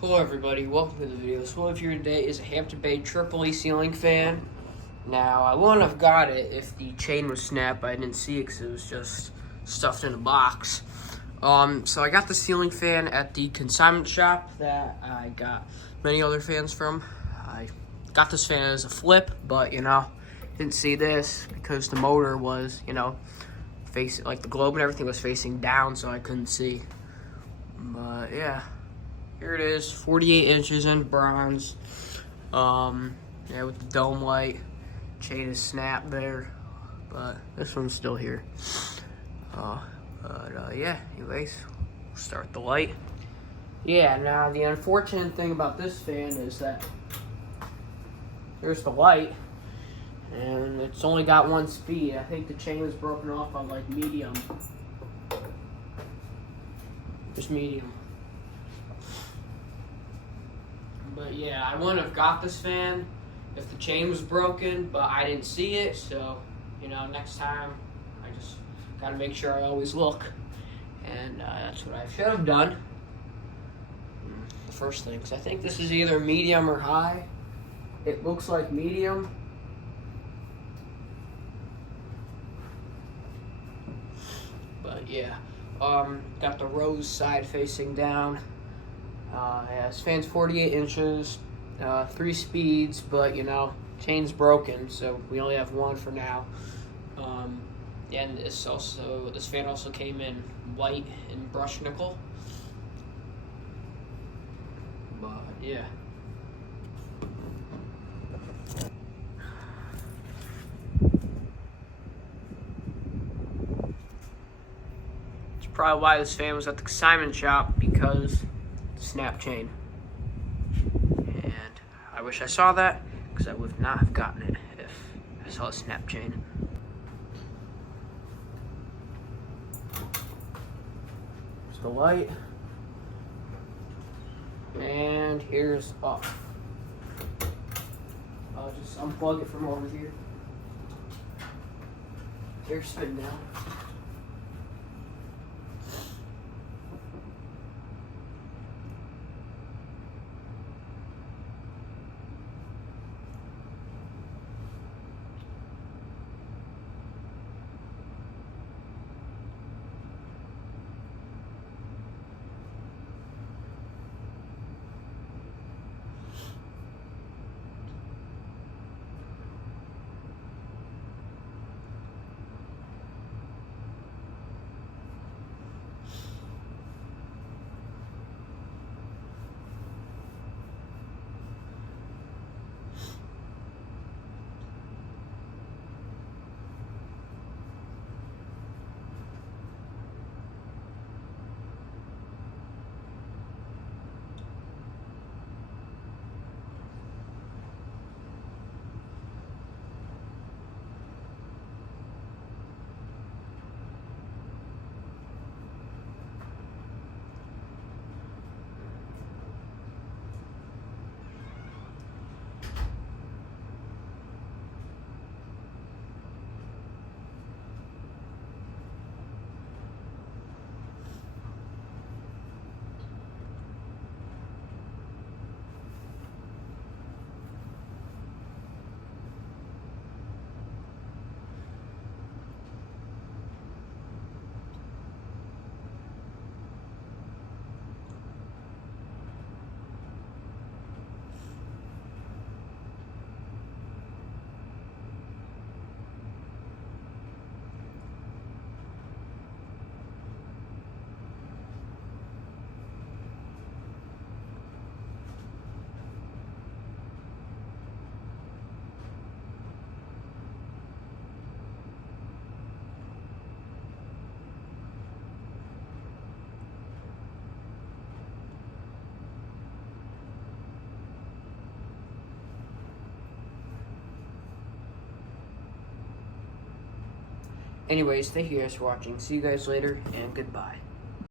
Hello everybody, welcome to the video. So what here today is a Hampton Bay Tripoli ceiling fan. Now I wouldn't have got it if the chain was snapped, but I didn't see it because it was just stuffed in a box. So I got the ceiling fan at the consignment shop that I got many other fans from. I got this fan as a flip, but didn't see this because the motor was, facing, like the globe and everything was facing down, so I couldn't see. But yeah. Here it is, 48 inches in bronze. With the dome light. Chain is snapped there, but this one's still here. Anyways, we'll start the light. Yeah, now the unfortunate thing about this fan is that here's the light, and it's only got one speed. I think the chain was broken off on like medium. Just medium. But yeah, I wouldn't have got this fan if the chain was broken, but I didn't see it, so, next time I just gotta make sure I always look. And that's what I should have done. The first thing, because I think this is either medium or high. It looks like medium. But yeah, got the rose side facing down. This fan's 48 inches, 3 speeds, but chain's broken, so we only have one for now. And this fan also came in white and brushed nickel. But yeah. It's probably why this fan was at the consignment shop, because snap chain, and I wish I saw that because I would not have gotten it if I saw a snap chain. Here's the light, and here's off. I'll just unplug it from over here. Here's spin down. Anyways, thank you guys for watching. See you guys later, and goodbye.